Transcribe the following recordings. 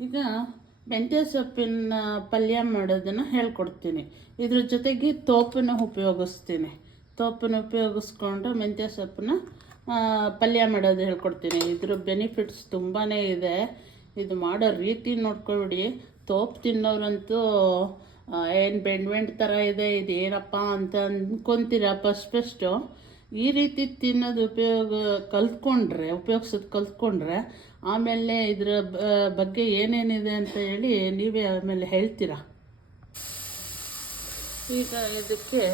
ಈಗ ಮೆಂತ್ಯ ಸೊಪ್ಪಿನ ಪಲ್ಯ ಮಾಡೋದನ್ನು ಹೇಳ್ಕೊಡ್ತೀನಿ. ಇದ್ರ ಜೊತೆಗೆ ತೋಪನ್ನು ಉಪಯೋಗಿಸ್ತೀನಿ. ತೋಪನ್ನು ಉಪಯೋಗಿಸ್ಕೊಂಡು ಮೆಂತ್ಯ ಸೊಪ್ಪನ್ನ ಪಲ್ಯ ಮಾಡೋದು ಹೇಳ್ಕೊಡ್ತೀನಿ. ಇದ್ರ ಬೆನಿಫಿಟ್ಸ್ ತುಂಬಾ ಇದೆ. ಇದು ಮಾಡೋ ರೀತಿ ನೋಡ್ಕೊಬಿಡಿ. ತೋಪು ತಿನ್ನೋರಂತೂ ಏನು ಬೆಂಡ್ ಥರ ಇದೆ, ಇದು ಏನಪ್ಪ ಅಂತ ಅಂದ್ಕೊತೀರ ಫಸ್ಟು. ಈ ರೀತಿ ತಿನ್ನೋದು ಉಪಯೋಗಿಸೋದು ಕಲ್ತ್ಕೊಂಡ್ರೆ ಆಮೇಲೆ ಇದರ ಬಗ್ಗೆ ಏನೇನಿದೆ ಅಂತ ಹೇಳಿ ನೀವೇ ಆಮೇಲೆ ಹೇಳ್ತೀರಾ. ಈಗ ಇದಕ್ಕೆ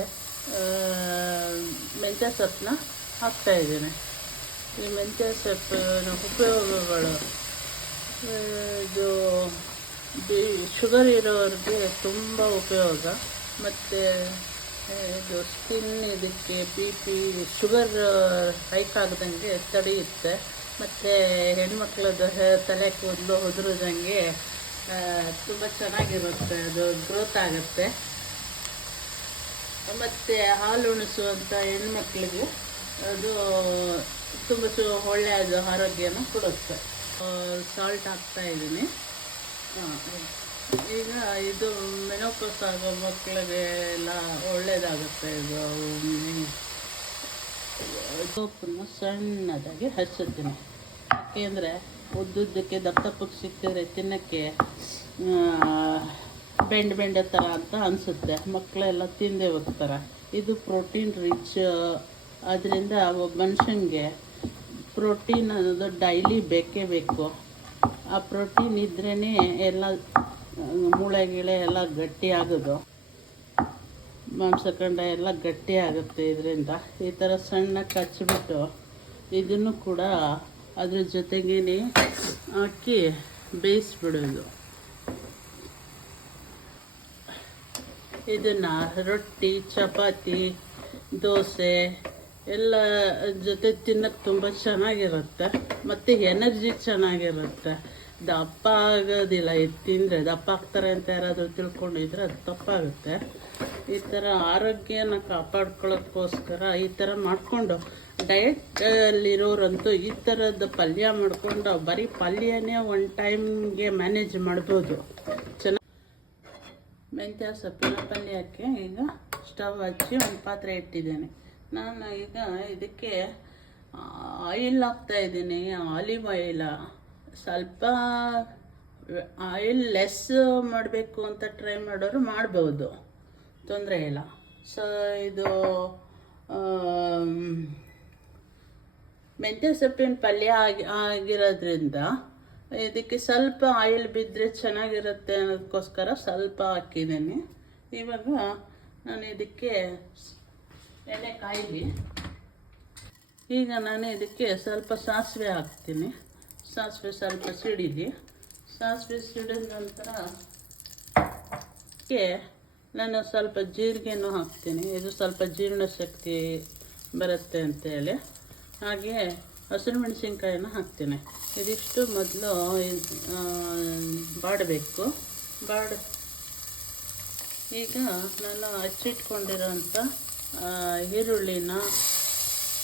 ಮೆಂತ್ಯ ಸೊಪ್ಪನ್ನ ಹಾಕ್ತಾಯಿದ್ದೀನಿ. ಈ ಮೆಂತ್ಯ ಸೊಪ್ಪಿನ ಉಪಯೋಗಗಳು, ಇದು ಶುಗರ್ ಇರೋರಿಗೆ ತುಂಬ ಉಪಯೋಗ. ಮತ್ತು ಇದು ಸ್ಕಿನ್, ಇದಕ್ಕೆ BP ಶುಗರ್ ಹೈಕ್ ಆಗದಂಗೆ ತಡೆಯುತ್ತೆ. ಮತ್ತು ಹೆಣ್ಮಕ್ಳದ್ದು ತಲೆ ಕೂದಲು ಉದುರದಂಗೆ ತುಂಬ ಚೆನ್ನಾಗಿರುತ್ತೆ, ಅದು ಗ್ರೋತ್ ಆಗುತ್ತೆ. ಮತ್ತು ಹಾಲು ಉಣಿಸುವಂಥ ಹೆಣ್ಮಕ್ಳಿಗೆ ಅದು ತುಂಬ ಒಳ್ಳೆಯದು, ಆರೋಗ್ಯನ ಕೊಡುತ್ತೆ. ಸಾಲ್ಟ್ ಹಾಕ್ತಾಯಿದ್ದೀನಿ. ಈಗ ಇದು ಮೆನೋಪಾಸ್ ಆಗೋ ಮಕ್ಕಳಿಗೆ ಎಲ್ಲ ಒಳ್ಳೆಯದಾಗುತ್ತೆ. ಇದು ಸೊಪ್ಪನ್ನು ಸಣ್ಣದಾಗಿ ಹಚ್ಚುತ್ತೀನಿ. ಯಾಕೆಂದರೆ ಉದ್ದುದ್ದಕ್ಕೆ ದಪ್ಪಕ್ಕೆ ಸಿಕ್ಕಿದ್ರೆ ತಿನ್ನೋಕ್ಕೆ ಬೆಂಡ ಥರ ಅಂತ ಅನಿಸುತ್ತೆ. ಮಕ್ಕಳೆಲ್ಲ ತಿಂದೇ ಹೋಗ್ತಾರೆ. ಇದು ಪ್ರೋಟೀನ್ ರಿಚ್, ಅದರಿಂದ ಒಬ್ಬ ಮನುಷ್ಯನಿಗೆ ಪ್ರೋಟೀನ್ ಅನ್ನೋದು ಡೈಲಿ ಬೇಕೇ ಬೇಕು. ಆ ಪ್ರೋಟೀನ್ ಇದ್ರೇ ಎಲ್ಲ ಮೂಳೆ ಗಿಳೆ ಎಲ್ಲ ಗಟ್ಟಿ ಆಗೋದು, ಮಾಂಸಖಂಡ ಎಲ್ಲ ಗಟ್ಟಿ ಆಗುತ್ತೆ. ಇದರಿಂದ ಈ ಥರ ಸಣ್ಣಕ್ಕೆ ಹಚ್ಚಿಬಿಟ್ಟು ಇದನ್ನು ಕೂಡ ಅದ್ರ ಜೊತೆಗೇ ಹಾಕಿ ಬೇಯಿಸ್ಬಿಡೋದು. ಇದನ್ನು ರೊಟ್ಟಿ, ಚಪಾತಿ, ದೋಸೆ ಎಲ್ಲ ಜೊತೆ ತಿನ್ನೋಕ್ಕೆ ತುಂಬ ಚೆನ್ನಾಗಿರುತ್ತೆ. ಮತ್ತು ಎನರ್ಜಿ ಚೆನ್ನಾಗಿರುತ್ತೆ. ದಪ್ಪ ಆಗೋದಿಲ್ಲ. ಇದು ತಿಂದರೆ ದಪ್ಪ ಆಗ್ತಾರೆ ಅಂತ ಯಾರಾದರೂ ತಿಳ್ಕೊಂಡಿದ್ರೆ ಅದು ತಪ್ಪಾಗುತ್ತೆ. ಈ ಥರ ಆರೋಗ್ಯನ ಕಾಪಾಡ್ಕೊಳ್ಳೋಕ್ಕೋಸ್ಕರ ಈ ಥರ ಮಾಡಿಕೊಂಡು, ಡಯಟಲ್ಲಿರೋರಂತೂ ಈ ಥರದ ಪಲ್ಯ ಮಾಡಿಕೊಂಡು ಬರೀ ಪಲ್ಯನೇ ಒನ್ ಟೈಮ್ಗೆ ಮ್ಯಾನೇಜ್ ಮಾಡ್ಬೋದು. ಚೆನ್ನಾಗಿ ಮೆಂತ್ಯ ಸೊಪ್ಪಿನ ಪಲ್ಯಕ್ಕೆ ಈಗ ಸ್ಟವ್ ಹಚ್ಚಿ ಒಂದು ಪಾತ್ರೆ ಇಟ್ಟಿದ್ದೇನೆ. ನಾನು ಈಗ ಇದಕ್ಕೆ ಆಯಿಲ್ ಹಾಕ್ತಾಯಿದ್ದೀನಿ. Olive oil. ಸ್ವಲ್ಪ ಆಯಿಲ್ ಲೆಸ್ ಮಾಡಬೇಕು ಅಂತ ಟ್ರೈ ಮಾಡೋರು ಮಾಡ್ಬೋದು, ತೊಂದರೆ ಇಲ್ಲ. ಸೊ ಇದು ಮೆಂತ್ಯ ಸೊಪ್ಪಿನ ಪಲ್ಯ ಆಗಿರೋದ್ರಿಂದ ಇದಕ್ಕೆ ಸ್ವಲ್ಪ ಆಯಿಲ್ ಬಿದ್ದರೆ ಚೆನ್ನಾಗಿರುತ್ತೆ ಅನ್ನೋದಕ್ಕೋಸ್ಕರ ಸ್ವಲ್ಪ ಹಾಕಿದ್ದೀನಿ. ಇವಾಗ ನಾನು ಇದಕ್ಕೆ ಎಣ್ಣೆ ಕಾಯಿಲಿ. ಈಗ ನಾನು ಇದಕ್ಕೆ ಸ್ವಲ್ಪ ಸಾಸಿವೆ ಹಾಕ್ತೀನಿ. ಸಾಸಿವೆ ಸ್ವಲ್ಪ ಸಿಡಿಲಿ. ಸಾಸಿವೆ ಸಿಡಿದ ನಂತರ ನಾನು ಸ್ವಲ್ಪ ಜೀರಿಗೆನೂ ಹಾಕ್ತೀನಿ. ಇದು ಸ್ವಲ್ಪ ಜೀರ್ಣಶಕ್ತಿ ಬರುತ್ತೆ ಅಂತೇಳಿ. ಹಾಗೆ ಹಸಿರು ಮೆಣಸಿನ್ಕಾಯಿನ ಹಾಕ್ತೀನಿ. ಇದಿಷ್ಟು ಮೊದಲು ಬಾಡಬೇಕು. ಈಗ ನಾನು ಹಚ್ಚಿಟ್ಕೊಂಡಿರೋಂಥ ಈರುಳ್ಳಿನ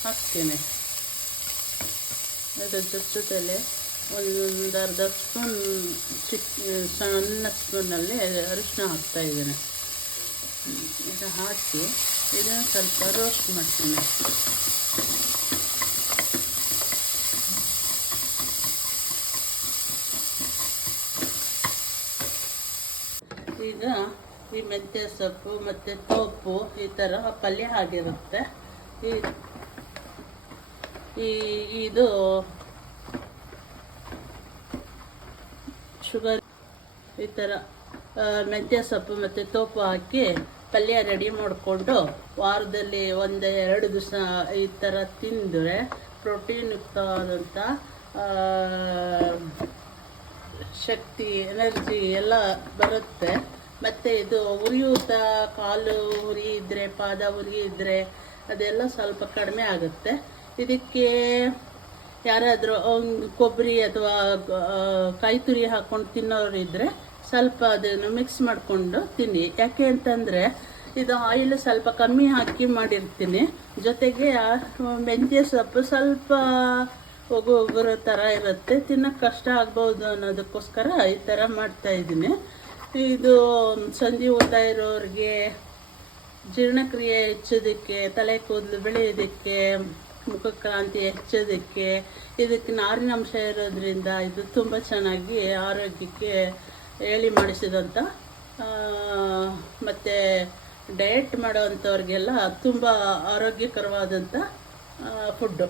ಹಾಕ್ತೀನಿ. ಅದರ ಜೊತೆಲೆ ಒಂದು ಅರ್ಧ ಸ್ಪೂನ್ ಸಣ್ಣ ಸ್ಪೂನಲ್ಲಿ ಅರಿಶಿನ ಹಾಕ್ತಾಯಿದ್ದೀನಿ. ಇದು ಹಾಕಿ ಇದನ್ನು ಸ್ವಲ್ಪ ರೋಸ್ಟ್ ಮಾಡ್ತೀನಿ. ಈಗ ಈ ಮೆಂತ್ಯ ಸೊಪ್ಪು ಮತ್ತು ತೋಪು ಈ ಥರ ಪಲ್ಯ ಆಗಿರುತ್ತೆ. ಇದು ಶುಗರ್ ಈ ಥರ ಮೆಂತ್ಯ ಸೊಪ್ಪು ಮತ್ತು ತೋಪು ಹಾಕಿ ಪಲ್ಯ ರೆಡಿ ಮಾಡಿಕೊಂಡು ವಾರದಲ್ಲಿ 1-2 ದಿವಸ ಈ ಥರ ತಿಂದರೆ ಪ್ರೋಟೀನ್ ಯುಕ್ತವಾದಂಥ ಶಕ್ತಿ, ಎನರ್ಜಿ ಎಲ್ಲ ಬರುತ್ತೆ. ಮತ್ತು ಇದು ಉರಿಯೂತ, ಕಾಲು ಉರಿ ಇದ್ದರೆ, ಪಾದ ಉರಿ ಇದ್ದರೆ ಅದೆಲ್ಲ ಸ್ವಲ್ಪ ಕಡಿಮೆ ಆಗುತ್ತೆ. ಇದಕ್ಕೆ ಯಾರಾದರೂ ಕೊಬ್ಬರಿ ಅಥವಾ ಕಾಯಿ ತುರಿ ಹಾಕ್ಕೊಂಡು ತಿನ್ನೋರು ಇದ್ದರೆ ಸ್ವಲ್ಪ ಅದನ್ನು ಮಿಕ್ಸ್ ಮಾಡಿಕೊಂಡು ತಿನ್ನಿ. ಯಾಕೆ ಅಂತಂದರೆ ಇದು ಆಯಿಲ್ ಸ್ವಲ್ಪ ಕಮ್ಮಿ ಹಾಕಿ ಮಾಡಿರ್ತೀನಿ. ಜೊತೆಗೆ ಮೆಂತ್ಯ ಸೊಪ್ಪು ಸ್ವಲ್ಪ ಒಗುರೋ ಥರ ಇರುತ್ತೆ, ತಿನ್ನೋಕ್ಕೆ ಕಷ್ಟ ಆಗ್ಬೋದು ಅನ್ನೋದಕ್ಕೋಸ್ಕರ ಈ ಥರ ಮಾಡ್ತಾಯಿದ್ದೀನಿ. ಇದು ಸಂಧಿ ಊತ ಇರೋರಿಗೆ, ಜೀರ್ಣಕ್ರಿಯೆ ಹೆಚ್ಚೋದಕ್ಕೆ, ತಲೆ ಕೂದಲು ಬೆಳೆಯೋದಕ್ಕೆ, ಮುಖಕ್ರಾಂತಿ ಹೆಚ್ಚೋದಕ್ಕೆ, ಇದಕ್ಕೆ ನಾರಿನಂಶ ಇರೋದ್ರಿಂದ ಇದು ತುಂಬ ಚೆನ್ನಾಗಿ ಆರೋಗ್ಯಕ್ಕೆ ಹೇಳಿ ಮಾಡಿಸಿದಂಥ ಮತ್ತು ಡಯಟ್ ಮಾಡೋವಂಥವ್ರಿಗೆಲ್ಲ ತುಂಬ ಆರೋಗ್ಯಕರವಾದಂಥ ಫುಡ್ಡು.